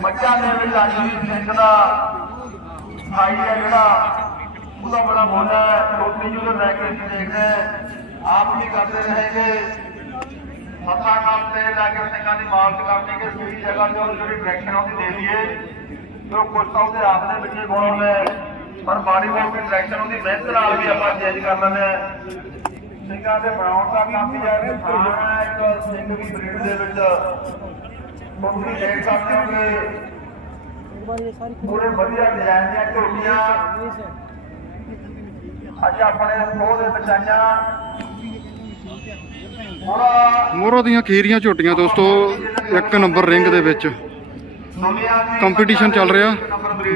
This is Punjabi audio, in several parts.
ਬੱਚਾ ਦੇ ਵਿੱਚ ਅਜੀਤ ਸਿੰਘ ਦਾ ਭਾਈ ਹੈ ਜਿਹੜਾ, ਉਹਦਾ ਬੜਾ ਮੋਢਾ ਹੈ ਛੋਟੀ ਜਿਹੀ ਨੂੰ ਲੈ ਕੇ ਦੇਖਦੇ ਆਪ ਵੀ ਕਰਦੇ ਰਹੇਗੇ। ਮੱਥਾ ਕੰਮ ਤੇ ਲੈ ਕੇ ਸਿੰਘਾਂ ਦੀ ਮਾਲਕ ਕਰਨੀ ਕਿ ਸਹੀ ਜਗ੍ਹਾ ਤੇ ਉਹ ਜਿਹੜੀ ਡਾਇਰੈਕਸ਼ਨ ਉਹਦੀ ਦੇ ਦਈਏ। ਤੇ ਕੁਛ ਤਾਂ ਉਹਦੇ ਆਪ ਦੇ ਵਿੱਚ ਗੁਣ ਹੁੰਦੇ ਪਰ ਮਾੜੀ ਮੋਟੀ ਡਾਇਰੈਕਸ਼ਨ ਉਹਦੀ ਮਿਹਨਤ ਨਾਲ ਵੀ ਆਪਾਂ ਚੇਂਜ ਕਰ ਲੈਂਦੇ ਹਾਂ ਸਿੰਘਾਂ ਦੇ ਬਣਾਉਣ ਦਾ ਕੰਮ ਹੀ ਹੈ, ਇੱਕ ਸਿੰਘ ਦੀ ਬਰੀਡ ਦੇ ਵਿੱਚ ਤੁਸੀਂ ਦੇਖ ਸਕਦੇ ਹੋ ਕਿ ਪੂਰੇ ਵਧੀਆ ਡਿਜ਼ਾਈਨ ਦੀਆਂ ਝੋਟੀਆਂ ਅੱਜ ਆਪਣੇ ਸੋਹ ਦੇ ਬਚਾਈਆਂ ਮੋਹਰਾ। ਦੀਆਂ ਖੀਰੀਆਂ ਝੋਟੀਆਂ ਦੋਸਤੋ ਇੱਕ ਨੰਬਰ ਰਿੰਗ ਦੇ ਵਿੱਚ। ਕੰਪੀਟੀਸ਼ਨ ਚੱਲ ਰਿਹਾ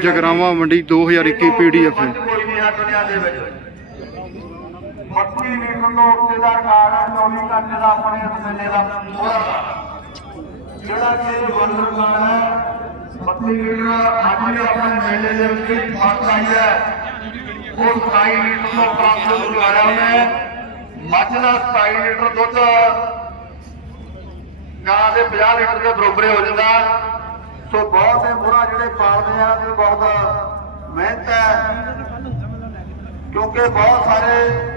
ਜਗਰਾਵਾਂ ਮੰਡੀ 2021 ਪੀਡੀਐਫ ਵਿੱਚ। 32 ਲੀਟਰ ਤੋਂ ਦਾ ਹੈ 24 ਘੰਟੇ ਦਾ ਆਪਣੇ ਮੇਲੇ ਦਾ ਪੂਰਾ ਦਾ। ਜਿਹੜਾ ਕਿ ਇਹ ਵਰਲਡ ਹੈ 32 ਲੀਟਰ ਅੱਜ ਵੀ ਆਪਣੇ ਮੇਲੇ ਦੇ ਵਿੱਚ ਫਸਟ ਆਈ ਹੈ। ਉਹ 27 ਲੀਟਰ ਤੋਂ ਕੰਮ ਸ਼ੁਰੂ ਉਹਨੇ। ਮੱਝ ਦਾ 27 ਲੀਟਰ ਦੁੱਧ ਗਾਂ ਦੇ 50 ਲੀਟਰ ਦੇ ਬਰੋਬਰ ਹੋ ਜਾਂਦਾ। ਸੋ ਬਹੁਤ ਹੀ ਬੁਰਾ ਜਿਹੜੇ ਪਾਲਦੇ ਆ, ਤੇ ਬਹੁਤ ਮਿਹਨਤ ਹੈ। ਕਿਉਂਕਿ ਬਹੁਤ ਸਾਰੇ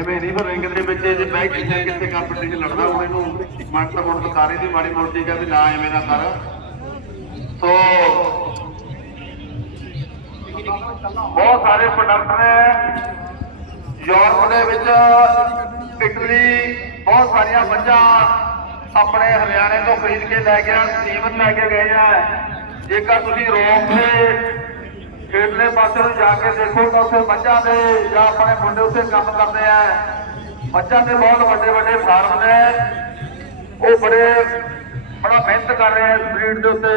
ਐਵੇਂ ਨਹੀਂ ਫਿਰ ਰਿੰਗ ਦੇ ਵਿੱਚ ਜੇ ਬਹਿ ਕੇ ਜਾਂ ਕਿਤੇ ਕੰਪੀਟੀਸ਼ਨ ਲੜਦਾ ਹੁਣ ਇਹਨੂੰ, ਮਨ ਤਾਂ ਮੁੰਡ ਕਾਰੇ ਦੀ ਮਾੜੀ ਮੋਟੀ ਕਹਿੰਦੇ ਨਾ ਐਵੇਂ ਨਾ ਕਰ। ਸੋ ਬਹੁਤ ਸਾਰੇ ਪ੍ਰੋਡਕਟ ਨੇ ਯੂਰਪ ਦੇ ਵਿੱਚ, ਇਟਲੀ, ਬਹੁਤ ਸਾਰੀਆਂ ਮੱਝਾਂ ਆਪਣੇ ਹਰਿਆਣੇ ਤੋਂ ਖਰੀਦ ਕੇ ਲੈ ਗਿਆ ਸੀਮਤ ਲੈ ਕੇ ਗਏ ਆ। ਜੇਕਰ ਤੁਸੀਂ ਰੋਮ ਦੇ ਖੇਡਲੇ ਪਾਸੇ ਨੂੰ ਜਾ ਕੇ ਦੇਖੋ ਤਾਂ ਉੱਥੇ ਮੱਝਾਂ ਦੇ ਜਾਂ ਆਪਣੇ ਮੁੰਡੇ ਉੱਥੇ ਕੰਮ ਕਰਦੇ ਆ। ਮੱਝਾਂ ਦੇ ਬਹੁਤ ਵੱਡੇ ਵੱਡੇ ਫਾਰਮ ਨੇ। ਉਹ ਬੜੇ, ਬੜਾ ਮਿਹਨਤ ਕਰ ਰਹੇ ਆ ਬਰੀਡ ਦੇ ਉੱਤੇ।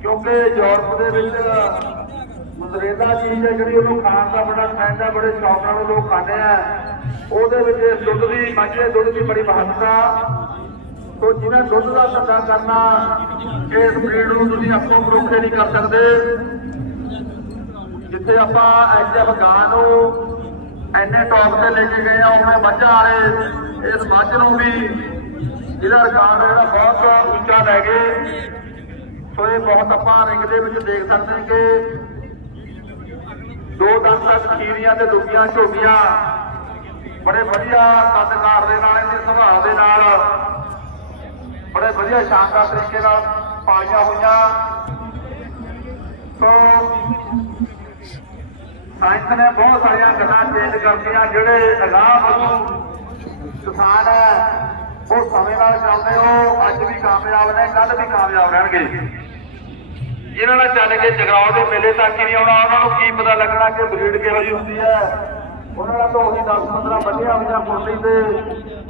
ਕਿਉਂਕਿ ਯੂਰਪ ਦੇ ਵਿੱਚ ਮਜ਼ਰੇਲਾ ਚੀਜ਼ ਹੈ ਜਿਹੜੀ ਉਹਨੂੰ ਖਾਣ ਦਾ ਬੜਾ ਟ੍ਰੈਂਡ ਹੈ ਬੜੇ ਸ਼ੌਕ ਨਾਲ ਉਹ ਲੋਕ ਖਾਂਦੇ ਆ। ਉਹਦੇ ਵਿੱਚ ਦੁੱਧ ਦੀ, ਮੱਝੇ ਦੁੱਧ ਦੀ ਬੜੀ ਮਹੱਤਤਾ। ਸੋ ਜਿਹਨੇ ਦੁੱਧ ਦਾ ਧੰਦਾ ਕਰਨਾ, ਇਸ ਬਰੀਡ ਨੂੰ ਤੁਸੀਂ ਆਪੋ ਪਰੋਖੇ ਨਹੀਂ ਕਰ ਸਕਦੇ। ਜਿੱਥੇ ਆਪਾਂ ਐਚਐਫ ਗਾਂ ਨੂੰ ਐਨੇ ਟੌਪ ਤੇ ਲੈ ਕੇ ਗਏ ਆ, ਉਹਨੇ ਮੱਝਾਂ ਵਾਲੇ ਇਸ ਮੱਝ ਨੂੰ ਵੀ। ਜਿਹਦਾ ਰਿਕਾਰਡ ਜਿਹੜਾ ਬਹੁਤ ਉੱਚਾ ਲੈ ਗਏ। ਸੋ ਇਹ ਬਹੁਤ ਆਪਾਂ ਰਿੰਗ ਦੇ ਵਿੱਚ ਦੇਖ ਸਕਦੇ ਹਾਂ ਕਿ ਦੋ ਦਸ ਤੱਕ ਖੀਰੀਆਂ ਤੇ ਦੁੱਗੀਆਂ ਝੋਗੀਆਂ ਬੜੇ ਵਧੀਆ ਕੱਦਕਾਰ ਦੇ ਨਾਲ, ਇਹਦੇ ਸੁਭਾਅ ਦੇ ਨਾਲ, ਬੜੇ ਵਧੀਆ ਸ਼ਾਨਦਾਰ ਤਰੀਕੇ ਨਾਲ ਪਾਲੀਆਂ ਹੋਈਆਂ। ਸੋ ਸਾਇੰਸ ਨੇ ਬਹੁਤ ਸਾਰੀਆਂ ਗੱਲਾਂ ਚੇਂਜ ਕਰਤੀਆਂ, ਜਿਹੜੇ ਅਗਾਹ ਨੂੰ ਕਿਸਾਨ ਉਹ ਸਮੇਂ ਨਾਲ ਚੱਲਦੇ ਹੋ ਅੱਜ ਵੀ ਕਾਮਯਾਬ ਨੇ ਕੱਲ ਵੀ ਕਾਮਯਾਬ ਰਹਿਣਗੇ। ਜਿਨ੍ਹਾਂ ਨਾਲ ਚੱਲ ਕੇ ਜਗਰਾਉਂ ਦੇ ਮੇਲੇ ਤੱਕ ਹੀ ਨਹੀਂ ਆਉਣਾ, ਉਹਨਾਂ ਨੂੰ ਕੀ ਪਤਾ ਲੱਗਣਾ ਕਿ ਬਰੀਡ ਕਿਹੋ ਜਿਹੀ ਹੁੰਦੀ ਹੈ। ਉਹਨਾਂ ਨਾਲ ਤਾਂ ਉਹੀ 10 15 ਬੱਚਿਆਂ ਹੋਈਆਂ ਕੁਰਸੀ ਤੇ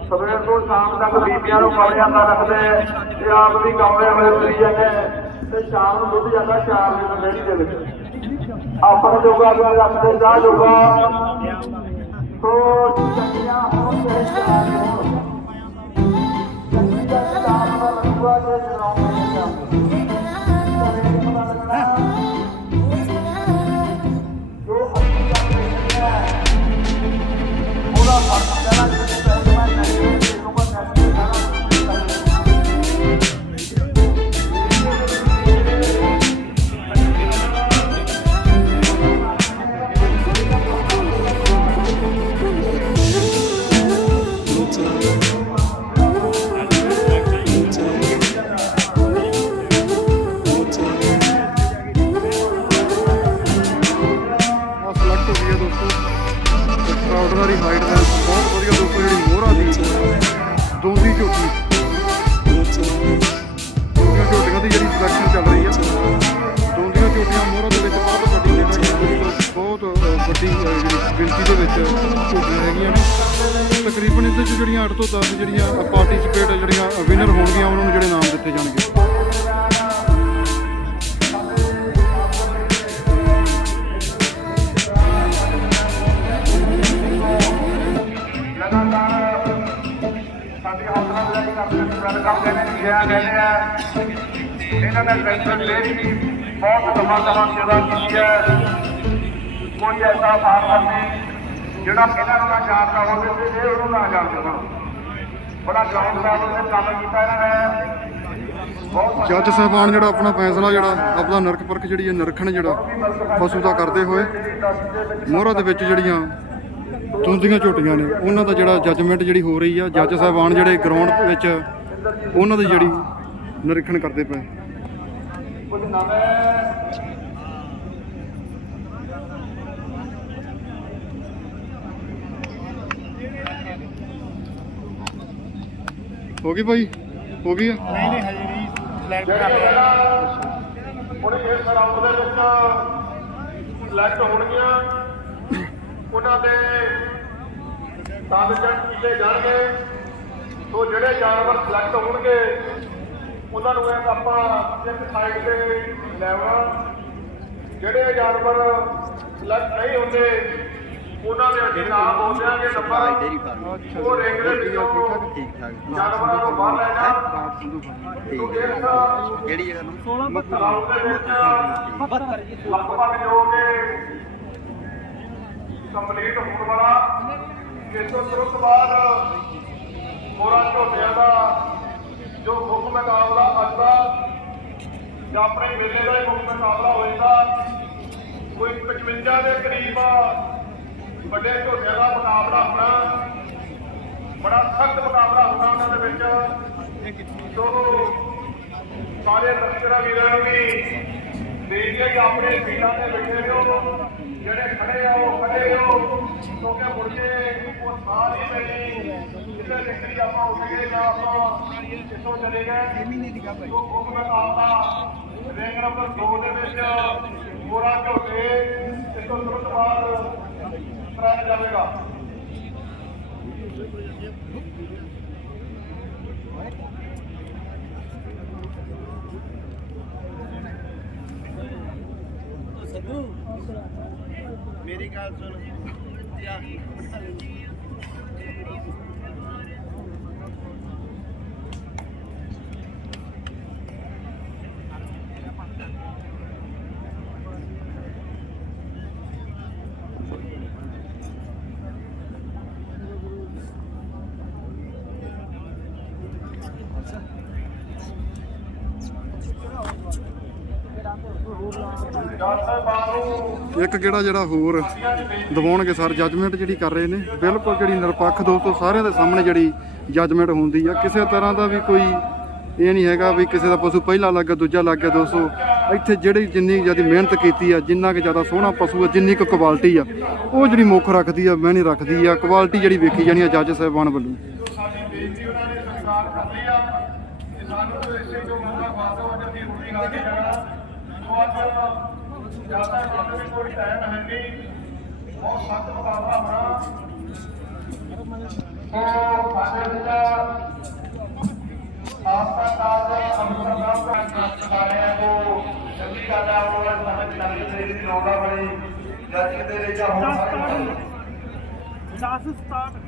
ਸਵੇਰ ਤੋਂ ਸ਼ਾਮ ਤੱਕ ਬੀਬੀਆਂ ਨੂੰ ਕਮਰਿਆਂ ਦਾ ਰੱਖਦੇ ਤੇ ਆਪ ਵੀ ਕਮਰੇ ਹੋਏ ਫਿਰੀ ਜਾਂਦੇ ਤੇ ਸ਼ਾਮ ਨੂੰ ਦੁੱਧ ਜਾਂਦਾ 4 ਲੀਟਰ ਡੇਰੀ ਦੇ ਵਿੱਚ ਆਪਣਾ ਜੋਗਾ ਵੀ ਰੱਖਦੇ ਚਾਹ ਜੋਗਾ ਸੋ ਚੰਗੀਆਂ ਹੋਣ ਤੇ ਚਾਹ ਕਰਦੇ ਕਹਿੰਦੇ ਨੇ ਕਹਿੰਦੇ ਆ, ਇਹਨਾਂ ਨੇ ਸੈਂਟਰ ਡੇਰੀ ਬਹੁਤ ਲੰਮਾ ਸਮਾਂ ਸੇਵਾ ਕੀਤੀ ਹੈ। ਕੋਈ ਐਸਾ ਫਾਰਮਰ ਨਹੀਂ, ਜਿਹੜਾ ਇਹਨਾਂ ਨੂੰ ਨਾ ਜਾਣਦਾ ਹੋਵੇ ਤੇ ਇਹ ਉਹਨੂੰ ਨਾ ਜਾਣਦੇ ਹੋਣ। ਬੜਾ ਗਰਾਊਂਡ ਲੈਵਲ ਤੇ ਕੰਮ ਕੀਤਾ ਇਹਨਾਂ ਨੇ। ਜੱਜ ਸਾਹਿਬਾਨ ਜਿਹੜਾ ਆਪਣਾ ਫੈਸਲਾ ਜਿਹੜਾ, ਆਪਣਾ ਨਰਕ ਪਰਖ ਜਿਹੜੀ ਹੈ, ਨਿਰਖਣ ਜਿਹੜਾ ਪਸ਼ੂ ਦਾ ਕਰਦੇ ਹੋਏ, ਮੋਹਰਾ ਦੇ ਵਿੱਚ ਜਿਹੜੀਆਂ ਤੁੰਦੀਆਂ ਝੋਟੀਆਂ ਨੇ, ਉਹਨਾਂ ਦਾ ਜਿਹੜਾ ਜੱਜਮੈਂਟ ਜਿਹੜੀ ਹੋ ਰਹੀ ਆ, ਜੱਜ ਸਾਹਿਬਾਨ ਜਿਹੜੇ ਗਰਾਊਂਡ ਵਿੱਚ ਉਹਨਾਂ ਦੀ ਜਿਹੜੀ ਨਿਰੀਖਣ ਕਰਦੇ ਪਏ। ਹੋ ਗਈ ਭਾਈ? ਹੋ ਗਈ ਨਹੀਂ ਨਹੀਂ ਹਜੇ ਨਹੀਂ ਸਿਲੈਕਟ ਕਰ ਲਿਆ। ਹੁਣ ਇਸ ਰਾਉਂਡ ਦੇ ਵਿੱਚ ਸਿਲੈਕਟ ਹੋਣਗੀਆਂ ਉਹਨਾਂ ਦੇ ਜੱਟ ਕੀਤੇ ਜਾਣਗੇ। ਸੋ ਜਿਹੜੇ ਜਾਨਵਰ ਸਿਲੈਕਟ ਹੋਣਗੇ ਉਹਨਾਂ ਨੂੰ ਇੱਕ ਆਪਾਂ ਇੱਕ ਸਾਈਡ ਤੇ ਲੈਵਣਾ ਜਿਹੜੇ ਜਾਨਵਰ ਸਿਲੈਕਟ ਨਹੀਂ ਹੁੰਦੇ ਉਹਨਾਂ ਦੇ ਅਸੀਂ ਨਾਮ ਬੋਲ ਦਿਆਂਗੇ ਨੰਬਰ ਉਹ ਰਿੰਗ ਦੇ ਵਿੱਚੋਂ ਠੀਕ ਠਾਕ ਜਾਨਵਰਾਂ ਨੂੰ ਬਾਹਰ ਲੈ ਜਾ। ਠੀਕ ਤੋਂ ਇਸ ਕਿਹੜੀ ਜਗ੍ਹਾ ਨੂੰ? ਰਾਉਂਡ ਦੇ ਵਿੱਚ ਲਗਭਗ ਜੋ ਕਿ ਕੰਪਲੀਟ ਹੋਣ ਵਾਲਾ। ਇਸ ਤੋਂ ਤੁਰੰਤ ਬਾਅਦ ਮੋਰਾ ਝੋਟਿਆਂ ਦਾ ਜੋ ਮੁੱਖ ਮੁਕਾਬਲਾ ਅੱਜ ਦਾ ਜਾਂ ਆਪਣੇ ਮੇਲੇ ਦਾ ਹੀ ਮੁੱਖ ਮੁਕਾਬਲਾ ਹੋਏਗਾ, ਕੋਈ 55 ਦੇ ਕਰੀਬ ਵੱਡੇ ਝੋਟਿਆਂ ਦਾ ਮੁਕਾਬਲਾ ਹੋਣਾ, ਬੜਾ ਸਖਤ ਮੁਕਾਬਲਾ ਹੋਣਾ ਉਹਨਾਂ ਦੇ ਵਿੱਚ। ਸੋ ਸਾਰੇ ਦਰਸ਼ਕਾਂ ਵੀਰਾਂ ਨੂੰ ਵੀ ਬੇਨਤੀ ਹੈ ਆਪਣੇ ਸੀਟਾਂ ਤੇ ਬੈਠੇ ਰਹੋ। ਜਿਹੜੇ ਖੜੇ ਆ, ਉਹ ਖੜੇ ਰਹੋ ਕਿਉਂਕਿ ਮੁੜ ਉਹ ਸਾਹ ਨਹੀਂ ਮਿਲਣੀ ਜਿੱਥੇ ਆਪਾਂ ਉੱਠ ਗਏ ਜਾਂ ਆਪਾਂ ਕਿੱਥੋਂ ਚਲੇ ਗਏ। ਉਹ ਮੁੱਖ ਮੁਕਾਬਲਾ ਰਿੰਗ ਨੰਬਰ 2 ਦੇ ਵਿੱਚ ਮੋਰਾ ਝੋਟੇ ਇਸ ਤੋਂ ਤੁਰੰਤ ਬਾਅਦ ਕਰਾਇਆ ਜਾਵੇਗਾ। ਮੇਰੀ ਗੱਲ ਸੁਣ। ਇੱਕ ਕਿਹੜਾ ਜਿਹੜਾ ਹੋਰ ਦਿਵਾਉਣਗੇ ਸਰ ਜੱਜਮੈਂਟ ਜਿਹੜੀ ਕਰ ਰਹੇ ਨੇ, ਬਿਲਕੁਲ ਜਿਹੜੀ ਨਿਰਪੱਖ ਦੋਸਤੋ, ਸਾਰਿਆਂ ਦੇ ਸਾਹਮਣੇ ਜਿਹੜੀ ਜੱਜਮੈਂਟ ਹੁੰਦੀ ਆ। ਕਿਸੇ ਤਰ੍ਹਾਂ ਦਾ ਵੀ ਕੋਈ ਇਹ ਨਹੀਂ ਹੈਗਾ ਵੀ ਕਿਸੇ ਦਾ ਪਸ਼ੂ ਪਹਿਲਾ ਲੱਗ ਗਿਆ, ਦੂਜਾ ਲੱਗ ਗਿਆ ਦੋਸਤੋ। ਇੱਥੇ ਜਿਹੜੀ ਜਿੰਨੀ ਜ਼ਿਆਦਾ ਮਿਹਨਤ ਕੀਤੀ ਆ, ਜਿੰਨਾ ਕਿ ਜ਼ਿਆਦਾ ਸੋਹਣਾ ਪਸ਼ੂ ਆ, ਜਿੰਨੀ ਕੁ ਕੁਆਲਿਟੀ ਆ, ਉਹ ਜਿਹੜੀ ਮੁੱਖ ਰੱਖਦੀ ਆ, ਮੈਂ ਰੱਖਦੀ ਆ। ਕੁਆਲਿਟੀ ਜਿਹੜੀ ਵੇਖੀ ਜਾਣੀ ਆ ਜੱਜ ਸਾਹਿਬਾਨ ਵੱਲੋਂ। ਸਾਨੂੰ ਇਸੇ ਤੋਂ ਮੌਕਾ ਮਾਰੋ ਅੱਜ ਦੀ ਰੋਟੀ ਖਾ ਕੇ ਜਾਣਾ ਸੋ ਅੱਜ ज्यादा मामले में कोई टाइम है नहीं और मत मुकाबला होना तो फाइनल का आपका काज अमृतनाम का काज कर रहे हैं वो जल्दी का ना हो और समय निकाल के लोगा बड़ी जल्दी दे ले जा हो 10 स्टार्ट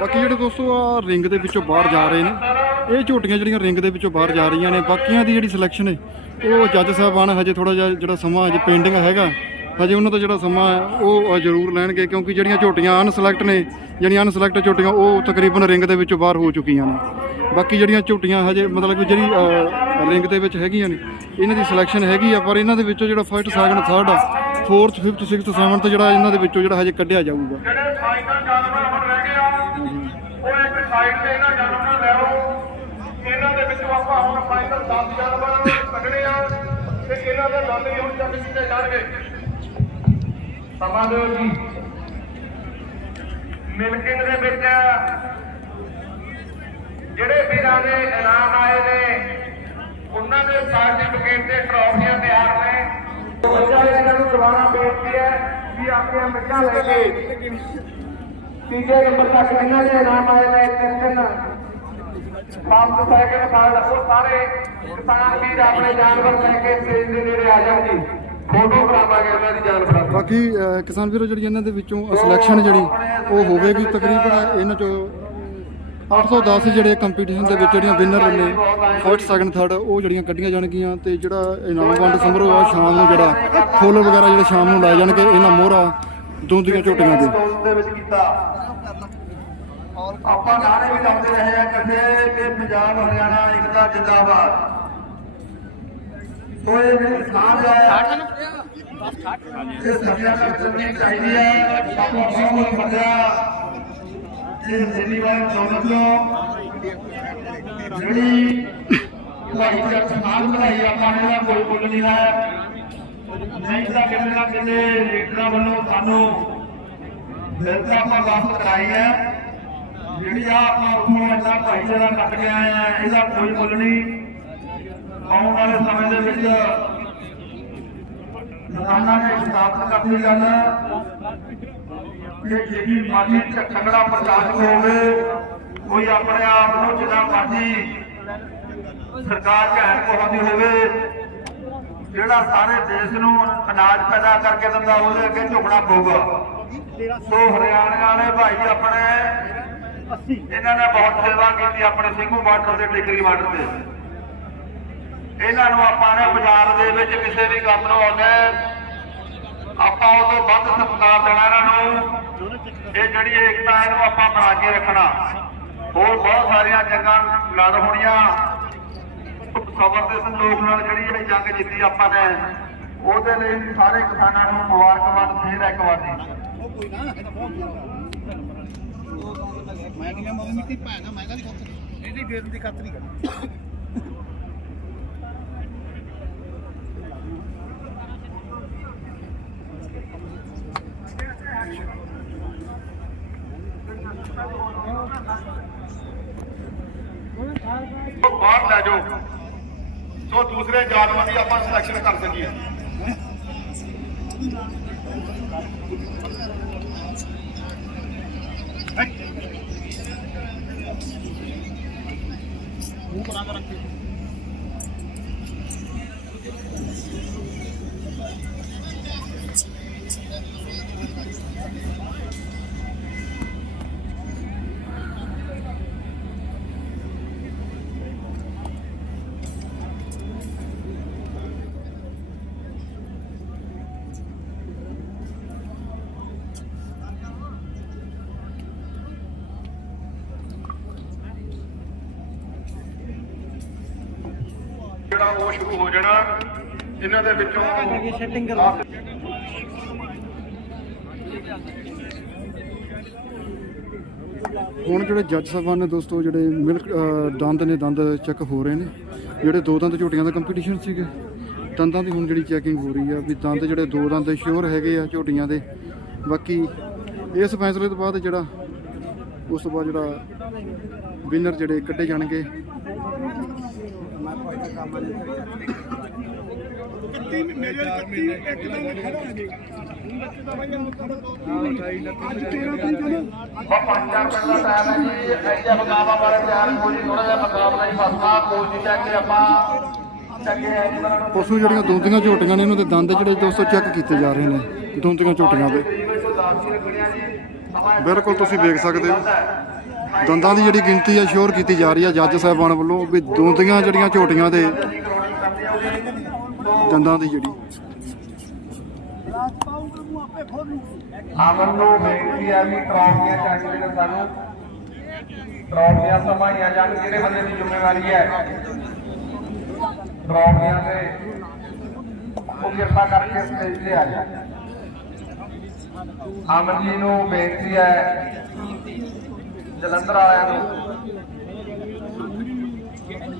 ਬਾਕੀ ਜਿਹੜੇ ਦੋਸਤੋ ਆ ਰਿੰਗ ਦੇ ਵਿੱਚੋਂ ਬਾਹਰ ਜਾ ਰਹੇ ਨੇ। ਇਹ ਝੋਟੀਆਂ ਜਿਹੜੀਆਂ ਰਿੰਗ ਦੇ ਵਿੱਚੋਂ ਬਾਹਰ ਜਾ ਰਹੀਆਂ ਨੇ, ਬਾਕੀਆਂ ਦੀ ਜਿਹੜੀ ਸਿਲੈਕਸ਼ਨ ਹੈ ਉਹ ਜੱਜ ਸਾਹਿਬਾਨ ਹਜੇ ਥੋੜਾ ਜਿਹਾ ਜਿਹੜਾ ਸਮਾਂ ਹਜੇ ਪੈਂਡਿੰਗ ਹੈਗਾ, ਹਜੇ ਉਹਨਾਂ ਦਾ ਜਿਹੜਾ ਸਮਾਂ ਹੈ, ਉਹ ਜ਼ਰੂਰ ਲੈਣਗੇ ਕਿਉਂਕਿ ਜਿਹੜੀਆਂ ਝੋਟੀਆਂ ਅਨਸਿਲੈਕਟ ਨੇ, ਜਿਹੜੀਆਂ ਅਨਸਿਲੈਕਟ ਝੋਟੀਆਂ, ਉਹ ਤਕਰੀਬਨ ਰਿੰਗ ਦੇ ਵਿੱਚੋਂ ਬਾਹਰ ਹੋ ਚੁੱਕੀਆਂ ਨੇ। ਬਾਕੀ ਜਿਹੜੀਆਂ ਝੋਟੀਆਂ ਹਜੇ ਮਤਲਬ ਕਿ ਜਿਹੜੀ ਰਿੰਗ ਦੇ ਵਿੱਚ ਹੈਗੀਆਂ ਨੇ, ਇਹਨਾਂ ਦੀ ਸਿਲੈਕਸ਼ਨ ਹੈਗੀ ਆ, ਪਰ ਇਹਨਾਂ ਦੇ ਵਿੱਚੋਂ ਜਿਹੜਾ ਫਸਟ ਸੈਕੰਡ ਥਰਡ ਆ 4th 5th 6th 7th ਜਿਹੜਾ ਇਹਨਾਂ ਦੇ ਵਿੱਚੋਂ ਜਿਹੜਾ ਹਜੇ ਕੱਢਿਆ ਜਾਊਗਾ। ਜਿਹੜੇ ਸਾਈਡ ਤੇ ਇਹਨਾਂ ਜਾਨਵਰਾਂ ਲੈ ਆਓ ਇਹਨਾਂ ਦੇ ਵਿੱਚੋਂ ਆਪਾਂ ਹੁਣ ਫਾਈਨਲ 10 ਜਾਨਵਰ ਕੱਢਣੇ ਆ ਤੇ ਇਹਨਾਂ ਦੇ ਦੰਦ ਵੀ ਹੁਣ ਚੱਕ ਕੀਤੇ ਜਾਣਗੇ। ਸਮਾਂ ਦਿਓ ਜੀ। ਮਿਲਕਿੰਗ ਦੇ ਵਿੱਚ ਜਿਹੜੇ ਵੀਰਾਂ ਦੇ ਇਨਾਮ ਆਏ ਨੇ, ਉਹਨਾਂ ਦੇ ਸਰਟੀਫਿਕੇਟ ਤੇ ਟਰਾਫੀਆਂ ਤਿਆਰ ਨੇ। ਬੱਚਾ ਇਹਨਾਂ ਨੂੰ ਕਰਵਾਉਣਾ ਬੇਨਤੀ ਹੈ ਵੀ ਆਪਣੀਆਂ ਮਿੱਟਾਂ ਲੈ ਕੇ ਤੀਜੇ ਨੰਬਰ ਤੱਕ ਇਹਨਾਂ ਦੇ ਇਨਾਮ ਆਏ ਨੇ ਤਿੰਨ ਤਿੰਨ ਪੰਜ ਸੈਕਿੰਡ ਬਾਅਦ ਉਹ ਸਾਰੇ ਕਿਸਾਨ ਵੀਰ ਆਪਣੇ ਜਾਨਵਰ ਲੈ ਕੇ ਸਟੇਜ ਦੇ ਨੇੜੇ ਆ ਜਾਣ ਜੀ। ਫੋਟੋ ਕਰਾਵਾਂਗੇ ਇਹਨਾਂ ਦੀ ਜਾਨਵਰਾਂ ਦੀ ਬਾਕੀ ਕਿਸਾਨ ਵੀਰੋ ਜਿਹੜੀ ਇਹਨਾਂ ਦੇ ਵਿੱਚੋਂ ਸਿਲੈਕਸ਼ਨ ਜਿਹੜੀ ਉਹ ਹੋਵੇਗੀ ਤਕਰੀਬਨ ਇਹਨਾਂ ਚੋਂ 810 ਜਿਹੜੇ ਕੰਪੀਟੀਸ਼ਨ ਦੇ ਵਿੱਚ ਜਿਹੜੀਆਂ ਵਿਨਰ ਨੇ ਫਸਟ ਸੈਕੰਡ ਥਰਡ ਉਹ ਜਿਹੜੀਆਂ ਕੱਢੀਆਂ ਜਾਣਗੀਆਂ ਤੇ ਜਿਹੜਾ ਇਨਾਮ ਵੰਡ ਸਮਾਰੋਹ ਆ ਸ਼ਾਮ ਨੂੰ ਜਿਹੜਾ ਫੁੱਲ ਵਗੈਰਾ ਜਿਹੜੇ ਸ਼ਾਮ ਨੂੰ ਲਾਏ ਜਾਣਗੇ ਇਹਨਾਂ ਮੋਹਰਾ ਦੋਂਦੀਆਂ ਝੋਟੀਆਂ ਦੇ। ਦੇ ਵਿੱਚ ਕੀਤਾ। ਆਪਾਂ ਨਾਰੇ ਵੀ ਲਾਉਂਦੇ ਰਹੇ ਆ ਇਕੱਠੇ ਕਿ ਪੰਜਾਬ, ਹਰਿਆਣਾ ਇਕਤਾ ਜਿੰਦਾਬਾਦ। ਸੋ ਇਹ ਜਿਹੜੀ ਸਾਂਝ ਹੈ। ਇਹ ਸਭਿਆ ਨਾਲ ਚੱਲਣੀ ਚਾਹੀਦੀ ਹੈ ਆਪਾਂ ਬਹੁਤ ਬਹੁਤ ਇਹ ਦਿੱਲੀ ਦੌਲਤ ਨੂੰ ਜਿਹੜੀ ਭਾਈਚਾਰਕ ਸਮਾਜ ਬਣਾਈ ਆਪਾਂ ਨੇ ਇਹਦਾ ਕੋਈ ਮੁੱਲ ਨਹੀਂ ਹੈ। ਨਹੀਂ ਤਾਂ ਕਿਤੇ ਨਾ ਕਿਤੇ ਲੀਡਰਾਂ ਵੱਲੋਂ ਸਾਨੂੰ ਬਿਲਕੁਲ ਆਪਾਂ ਵਾਪਸ ਕਰਾਈ ਹੈ। ਜਿਹੜੀ ਆ ਆਪਾਂ ਉੱਥੋਂ ਇੰਨਾ ਭਾਈਚਾਰਾ ਕੱਟ ਕੇ ਆਏ ਆ, ਇਹਦਾ ਕੋਈ ਮੁੱਲ ਨਹੀਂ। ਆਉਣ ਵਾਲੇ ਸਮੇਂ ਦੇ ਵਿੱਚ ਕਿਸਾਨਾਂ ਨੇ ਸਥਾਪਤ ਕਰਨੀ ਗੱਲ। ਕਿ ਜਿਹੜੀ ਮਾਲੀ ਝਗੜਾ ਪ੍ਰਚਾਰ ਹੋਵੇ, ਕੋਈ ਆਪਣੇ ਆਪ ਨੂੰ ਜਿੰਨਾ ਮਰਜ਼ੀ ਸਰਕਾਰ ਕਹਿਣ ਪਹੁੰਚਦੀ ਹੋਵੇ, ਜਿਹੜਾ ਸਾਰੇ ਦੇਸ਼ ਨੂੰ ਅਨਾਜ ਪੈਦਾ ਕਰਕੇ ਦਿੰਦਾ, ਉਹਦੇ ਅੱਗੇ ਝੁਕਣਾ ਪਊਗਾ। ਸੋ ਹਰਿਆਣੇ ਵਾਲੇ ਭਾਈ ਆਪਣੇ ਇਹਨਾਂ ਨੇ ਬਹੁਤ ਸੇਵਾ ਕੀਤੀ ਆਪਣੇ ਸਿੰਘੂ ਬਾਰਡਰ ਤੇ ਟਿਕਰੀ ਬਾਰਡਰ ਤੇ। ਇਹਨਾਂ ਨੂੰ ਆਪਾਂ ਨੇ ਬਾਜ਼ਾਰ ਦੇ ਵਿੱਚ ਕਿਸੇ ਵੀ ਕੰਮ ਨੂੰ ਆਉਂਦੇ ਆਪਾਂ ਉਹ ਤੋਂ ਵੱਧ ਸਤਿਕਾਰ ਦੇਣਾ ਇਹਨਾਂ ਨੂੰ। ਇਹ ਜਿਹੜੀ ਏਕਤਾ ਇਹਨੂੰ ਆਪਾਂ ਬਣਾ ਕੇ ਰੱਖਣਾ। ਹੋਰ ਬਹੁਤ ਸਾਰੀਆਂ ਜੰਗਾਂ ਲੜ ਹੋਣੀਆਂ। ਸਬਰ ਦੇ ਸੰਤੋਖ ਨਾਲ ਜਿਹੜੀ ਇਹ ਜੰਗ ਜਿੱਤੀ ਆਪਾਂ ਨੇ, ਉਹਦੇ ਲਈ ਸਾਰੇ ਕਿਸਾਨਾਂ ਨੂੰ ਮੁਬਾਰਕਬਾਦ, ਫੇਰ ਇੱਕ ਵਾਰ। ਜੀ ਮੈਂ ਕਿਹਾ ਮੈਂ ਮਿੱਟੀ ਪਾਣਾ ਮੈਂ ਕਹਦੀ ਖੱਤ ਇਹਦੀ ਬੇਇੱਜ਼ਤੀ ਖੱਤ ਨਹੀਂ ਕਰਨੀ। ਉਹ ਸ਼ੁਰੂ ਹੋ ਜਾਣਾ। ਇਹਨਾਂ ਦੇ ਵਿੱਚੋਂ ਸੈਟਿੰਗ ਹੁਣ ਜਿਹੜੇ ਜੱਜ ਸਾਹਿਬਾਨ ਨੇ ਦੋਸਤੋ ਜਿਹੜੇ ਮਿਲਕ ਦੰਦ ਨੇ ਦੰਦ ਚੈੱਕ ਹੋ ਰਹੇ ਨੇ। ਜਿਹੜੇ ਦੋ ਦੰਦ ਝੋਟੀਆਂ ਦਾ ਕੰਪੀਟੀਸ਼ਨ ਸੀਗੇ ਦੰਦਾਂ ਦੀ ਹੁਣ ਜਿਹੜੀ ਚੈਕਿੰਗ ਹੋ ਰਹੀ ਆ ਵੀ ਦੰਦ ਜਿਹੜੇ ਦੋ ਦੰਦ ਸ਼ੋਰ ਹੈਗੇ ਆ ਝੋਟੀਆਂ ਦੇ। ਬਾਕੀ ਇਸ ਫੈਸਲੇ ਤੋਂ ਬਾਅਦ ਜਿਹੜਾ ਉਸ ਤੋਂ ਬਾਅਦ ਜਿਹੜਾ ਵਿਨਰ ਜਿਹੜੇ ਕੱਢੇ ਜਾਣਗੇ। ਮੇਰੇ ਕੱਤੀ ਇੱਕ ਦਿਨ ਖੜਾ ਜੀ। ਪੰਜਾਂ ਪਿੰਡ ਦਾ ਟਾਈਮ ਹੈ ਜੀ। ਇੱਥੇ ਮੁਕਾਬਲਾ ਵਾਲੇ ਤਿਆਰ ਹੋ ਜੀ। ਥੋੜਾ ਜਿਹਾ ਮੁਕਾਬਲਾ ਹੀ ਫਸਣਾ ਕੋਸ਼ਿਸ਼ ਹੈ ਕਿ ਆਪਾਂ ਚੰਗੇ ਐਨੀਮਲਾਂ ਨੂੰ ਪਸ਼ੂ ਜਿਹੜੀਆਂ ਦੋਂਦੀਆਂ ਝੋਟੀਆਂ ਨੇ ਇਹਨਾਂ ਦੇ ਦੰਦ ਜਿਹੜੇ ਦੋਸਤੋ ਚੈੱਕ ਕੀਤੇ ਜਾ ਰਹੇ ਨੇ ਦੋਂਦੀਆਂ ਝੋਟੀਆਂ ਦੇ। ਤਕਰੀਬਨ 10 ਰੱਖਣੀਆਂ ਜੀ। ਸਮਾਂ ਬਿਲਕੁਲ ਤੁਸੀਂ ਵੇਖ ਸਕਦੇ ਹੈ। ਦੰਦਾਂ ਦੀ ਜਿਹੜੀ ਗਿਣਤੀ ਹੈ ਸ਼ੋਰ ਕੀਤੀ ਜਾ ਰਹੀ ਹੈ ਜੱਜ ਸਾਹਿਬਾਨ ਵੱਲੋਂ ਵੀ ਦੋਂਦੀਆਂ ਜਿਹੜੀਆਂ ਝੋਟੀਆਂ ਦੇ ਦੰਦਾਂ ਦੀ ਜਿਹੜੀ। ਅਮਨ ਨੂੰ ਬੇਨਤੀ ਹੈ ਵੀ ਟਰਾਫੀਆਂ ਚਾਹੀਦੀਆਂ ਨੇ ਸਾਨੂੰ। ਟਰਾਫੀਆਂ ਸਮਾਈਆਂ ਜਾਣ, ਕਿਹੜੇ ਬੰਦੇ ਦੀ ਜ਼ਿੰਮੇਵਾਰੀ ਹੈ? ਟਰਾਫੀਆਂ ਤੇ ਉਹ ਕਿਰਪਾ ਕਰਕੇ ਸਟੇਜ ਤੇ ਆ ਜਾ। ਅਮਨ ਜੀ ਨੂੰ ਬੇਨਤੀ ਹੈ ਜਲੰਧਰ ਵਾਲਿਆਂ ਨੂੰ।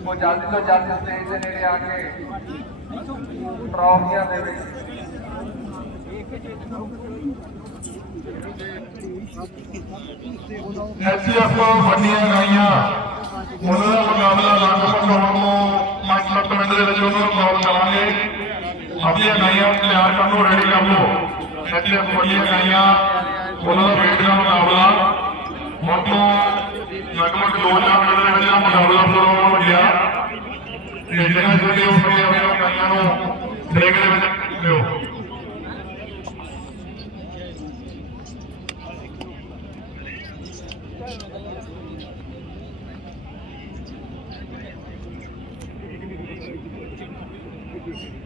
ਉਹ ਜਲਦੀ ਤੋਂ ਜਲਦੀ ਸਟੇਜ ਦੇ ਨੇੜੇ ਆ ਕੇ ਟਰਾਫੀਆਂ ਦੇ ਵਿੱਚ ਐਸਐਫ ਵੱਡੀਆਂ ਗਾਈਆਂ ਉਹਨਾਂ ਦਾ ਮੁਕਾਬਲਾ ਲਗਭਗ ਹੋਣ ਨੂੰ 5-7 ਮਿੰਟ ਦੇ ਵਿੱਚ ਉਹਨਾਂ ਨੂੰ ਕਾਲ ਕਰਾਂਗੇ। ਆਪਣੀਆਂ ਗਾਈਆਂ ਤਿਆਰ ਕਰਨ ਨੂੰ ਰੈਡੀ ਕਰ ਲਓ। ਐਸਐਫ ਵੱਡੀਆਂ ਗਾਈਆਂ ਉਹਨਾਂ ਦਾ ਵੇਟ ਦਾ ਮੁਕਾਬਲਾ മൊത്തം ഞങ്ങൾക്ക് ജോലിയാണെല്ലാം ഡെവലപ്പറോടില്ല എല്ലാ ജോലിയും കല്യാണവും ശേഖരോ Thank you.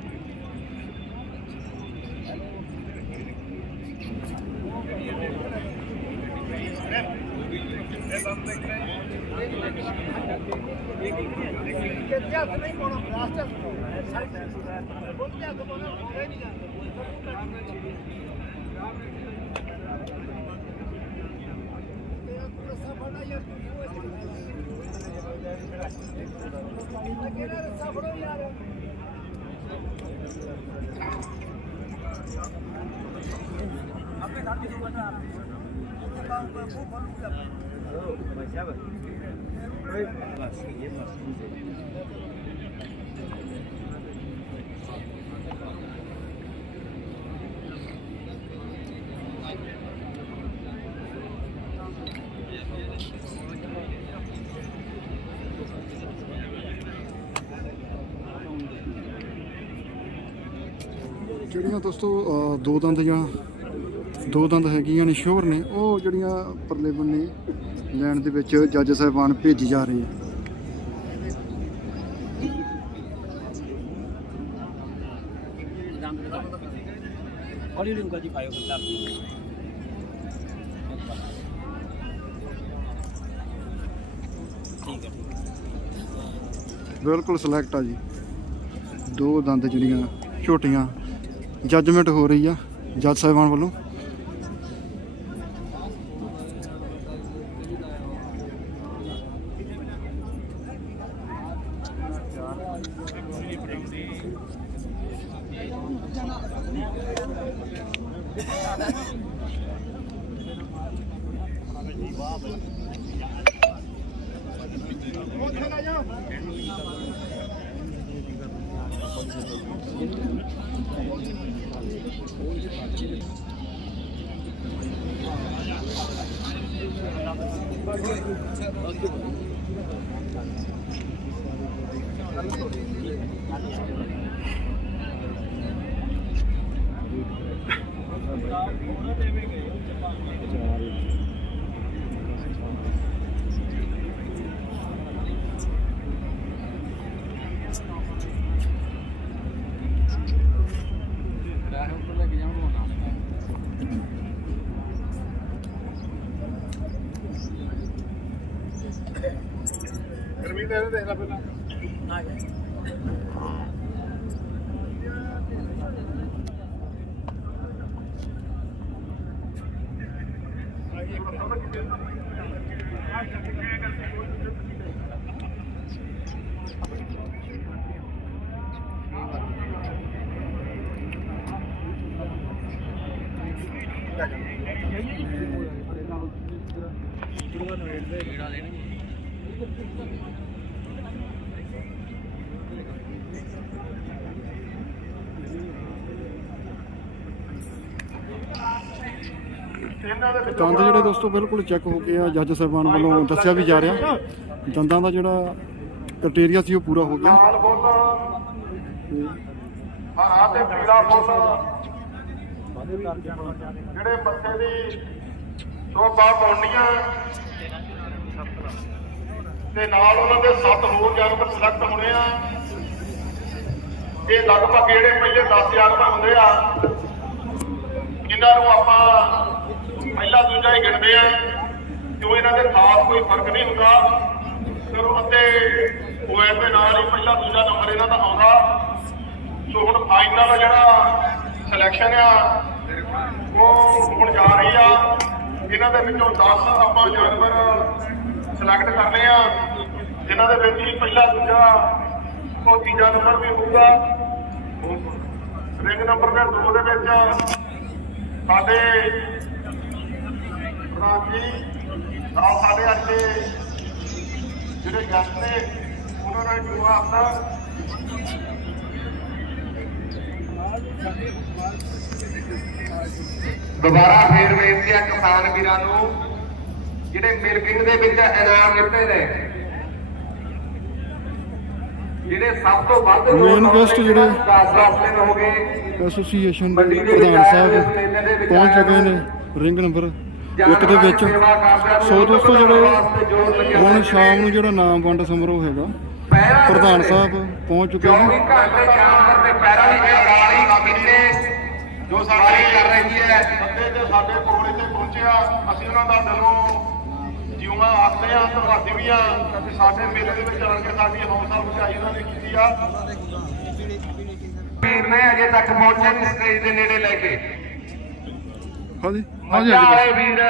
ਤੋਂ ਲਗਭਗ 2-4 ਮਿੰਟ ਦੇ ਵਿੱਚ ਇਹ ਮੁਕਾਬਲਾ ਸ਼ੁਰੂ ਹੋਣ ਲੱਗਿਆ ਤੇ ਜਿਹੜਾ ਜਿਹੜੇ ਉਹ ਆਪਣੇ ਆਪਣੀਆਂ ਗਾਈਆਂ ਨੂੰ ਬ੍ਰੇਕ ਦੇ ਵਿੱਚ ਲਿਓ ਜਿਹੜੀਆਂ ਦੋਸਤੋ ਅਹ, ਦੋ ਦੰਦ ਜਾਂ ਦੋ ਦੰਦ ਹੈਗੀਆਂ ਨੇ ਸ਼ੋਰ ਨੇ ਉਹ ਜਿਹੜੀਆਂ ਪਰਲੇ ਬੰਨੇ ਲੈਣ ਦੇ ਵਿੱਚ ਜੱਜ ਸਾਹਿਬਾਨ ਭੇਜੀ ਜਾ ਰਹੀ ਹੈ। ਹੌਲੀ ਹੌਲੀ ਉਂਗਲ ਜੀ ਪਾਇਓ ਬੰਦਾ। ਠੀਕ ਹੈ ਠੀਕ ਹੈ। ਬਿਲਕੁਲ ਸਿਲੈਕਟ ਆ ਜੀ। ਦੋ ਦੰਦ ਜਿਹੜੀਆਂ ਝੋਟੀਆਂ ਜੱਜਮੈਂਟ ਹੋ ਰਹੀ ਆ ਜੱਜ ਸਾਹਿਬਾਨ ਵੱਲੋਂ। ਗਰਮੀ ਦੇ ਦੇਖ ਲੈ ਪਹਿਲਾਂ ਦੰਦ ਜਿਹੜੇ ਦੋਸਤੋ ਬਿਲਕੁਲ ਚੈੱਕ ਹੋ ਗਏ ਆ, ਜੱਜ ਸਾਹਿਬਾਨ ਵੱਲੋਂ ਦੱਸਿਆ ਵੀ ਜਾ ਰਿਹਾ। ਦੰਦਾਂ ਦਾ ਜਿਹੜਾ ਕ੍ਰਾਈਟੇਰੀਆ ਸੀ ਉਹ ਪੂਰਾ ਹੋ ਗਿਆ। ਹਰਾ ਤੇ ਪੀਲਾ ਫੁੱਲ ਜਿਹੜੇ ਮੱਥੇ ਦੀ ਸ਼ੋਭਾ ਪਾਉਣੀਆਂ ਤੇ ਨਾਲ ਉਹਨਾਂ ਦੇ 7 ਹੋਰ ਜਾਨਵਰ ਸਿਲੈਕਟ ਹੋਣੇ ਆ। ਇਹ ਲਗਭਗ ਜਿਹੜੇ ਪਹਿਲੇ 10 ਜਾਨਵਰ ਹੁੰਦੇ ਆ ਇਹਨਾਂ ਨੂੰ ਆਪਾਂ ਪਹਿਲਾ ਦੂਜਾ ਹੀ ਗਿਣਦੇ ਆ। ਜੋ ਇਹਨਾਂ ਦੇ ਖਾਸ ਕੋਈ ਫ਼ਰਕ ਨਹੀਂ ਹੁੰਦਾ। ਫਿਰ ਉਹ ਅੱਧੇ ਹੋਏ ਦੇ ਨਾਲ ਹੀ ਪਹਿਲਾ ਦੂਜਾ ਨੰਬਰ ਇਹਨਾਂ ਦਾ ਆਉਂਦਾ। ਸੋ ਹੁਣ ਫਾਈਨਲ ਜਿਹੜਾ ਸਿਲੈਕਸ਼ਨ ਆ, ਉਹ ਹੁਣ ਜਾ ਰਹੀ ਆ। ਇਹਨਾਂ ਦੇ ਵਿੱਚੋਂ 10 ਆਪਾਂ ਜਾਨਵਰ ਸਿਲੈਕਟ ਕਰਨੇ ਆ। ਜਿਨ੍ਹਾਂ ਦੇ ਵਿੱਚ ਹੀ ਪਹਿਲਾ ਦੂਜਾ ਉਹ ਨੰਬਰ ਵੀ ਹੋਊਗਾ। ਰਿੰਗ ਨੰਬਰ ਦੇ 2 ਦੇ ਵਿੱਚ ਸਾਡੇ ਪ੍ਰਧਾਨ ਜੀ ਨਾਲ ਸਾਡੇ ਅੱਜ ਦੇ ਜਿਹੜੇ ਗੈਸਟ ਨੇ, ਉਹਨਾਂ ਨਾਲ ਜੁਆ ਆਪਣਾ ਦੁਬਾਰਾ ਫੇਰ ਬੇਨਤੀ ਆ ਕਿਸਾਨ ਵੀਰਾਂ ਨੂੰ, ਜਿਹੜੇ ਮਿਲਕਿੰਗ ਦੇ ਵਿੱਚ ਇਨਾਮ ਦਿੱਤੇ ਨੇ ਜਿਹੜੇ ਸਭ ਤੋਂ ਵੱਧ Main guest ਜਿਹੜੇ 10 ਦਿਨ ਹੋ ਗਏ। ਐਸੋਸੀਏਸ਼ਨ ਦੇ ਪ੍ਰਧਾਨ ਸਾਹਿਬ ਪਹੁੰਚ ਚੁੱਕੇ ਨੇ ਰਿੰਗ ਨੰਬਰ ਇੱਕ ਦੇ ਵਿੱਚ। ਸੋ ਦੋਸਤੋ ਜਿਹੜੇ ਹੁਣ ਸ਼ਾਮ ਨੂੰ ਜਿਹੜਾ ਨਾਮ ਵੰਡ ਸਮਾਰੋਹ ਹੈਗਾ ਪ੍ਰਧਾਨ ਸਾਹਿਬ ਪਹੁੰਚ ਚੁੱਕੇ 24 ਨੇ ਘੰਟੇ ਜਾਨਵਰ ਤੇ ਪੈਰਾਂ ਦੀ ਗਾੜੀ ਕਿੰਨੇ ਜੋ ਸਾਡੀ ਕਰ ਰਹੀ ਹੈ। ਬੰਦੇ ਤੇ ਸਾਡੇ ਕੋਲੇ ਤੇ ਪਹੁੰਚਿਆ ਅਸੀਂ ਉਹਨਾਂ ਦਾ ਦਿਲੋਂ ਜਿਉਣਾ ਆਖਦੇ ਆ ਧੰਨਵਾਦੀ ਵੀ ਆ ਕਿ ਸਾਡੇ ਮੇਲੇ ਦੇ ਵਿੱਚ ਆ ਕੇ ਸਾਡੀ ਹੌਸਲਾ ਅਫਜ਼ਾਈ ਉਹਨਾਂ ਨੇ ਕੀਤੀ ਆ। ਨੇ ਅਜੇ ਤੱਕ ਪਹੁੰਚੇ ਨਹੀਂ ਸਟੇਜ ਦੇ ਨੇੜੇ ਲੈ ਕੇ। ਹਾਂਜੀ ਹਾਂਜੀ ਮੱਝਾਂ ਹਾਂਜੀ। ਵਾਲੇ ਵੀਰ।